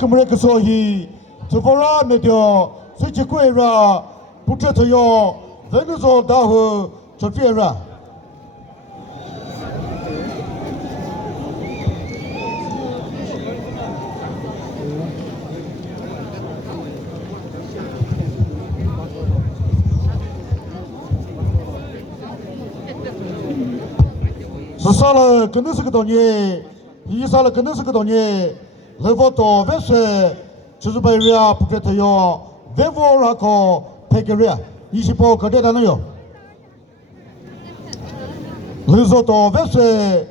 그물에 그 소희 저보라 메디어 세치고에라 부처토요 베누소 다후 저피에라 서살을 끊어서 그더니 이살을 끊어서 그더니 레버토 베스 주주바이리아 부패터요 베보라코 페게리아 20호 거대다는요 레소토 베스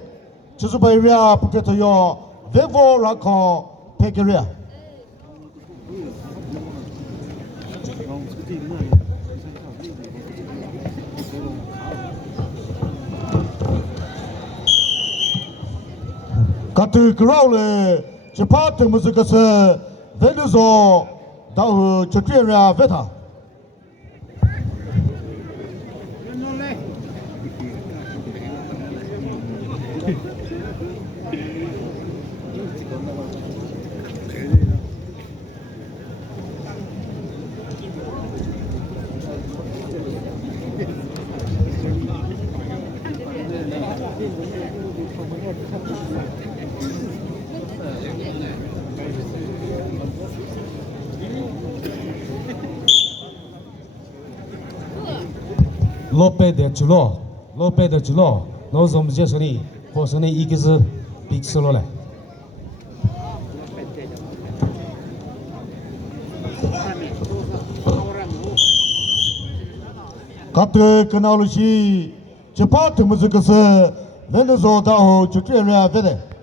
주주바이리아 부패터요 베보라코 페게리아 같은 그라울에 제파트 무슨 것을 venuso 다우 저트리아 베타 Lope de Chulo, no somos jesuri, posone ikiz big solo le. 같은 그나울시 제파트 무슨 것을 venuso 다우 저트리아 베타